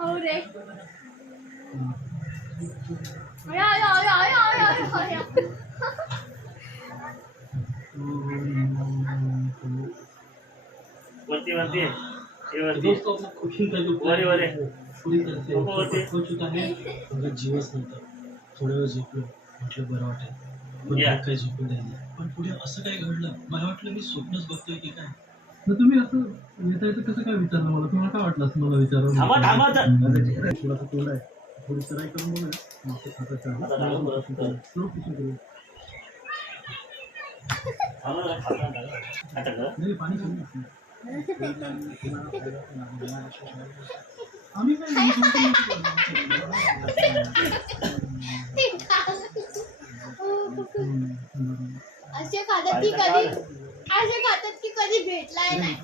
अरे या वरती वरती दोस्तों अपना खुशी का जो वरे वरे पूरी तरह से वरती हो चुका है. माझा जीवच नव्हता. थोड्या वेळ झोपलो, म्हटलं बरं वाटेल. पण या. काही झोपू द्यायला. पण पुढे असं काय घडलं, मला वाटलं मी स्वप्नच बघतोय की काय. तर तुम्ही असं येता येतं कसं काय विचारलं मला, तुम्हाला काय वाटलं असं मला विचारलं. थांबा थांबा थोडासा तोंड आहे, थोडी चराई करून बोला. मासे खाताचा आता लागलं बरं. थांबा आता का नाही पाणी सोडून आम्ही काय असे खातात की कधी भेटलाय नाही.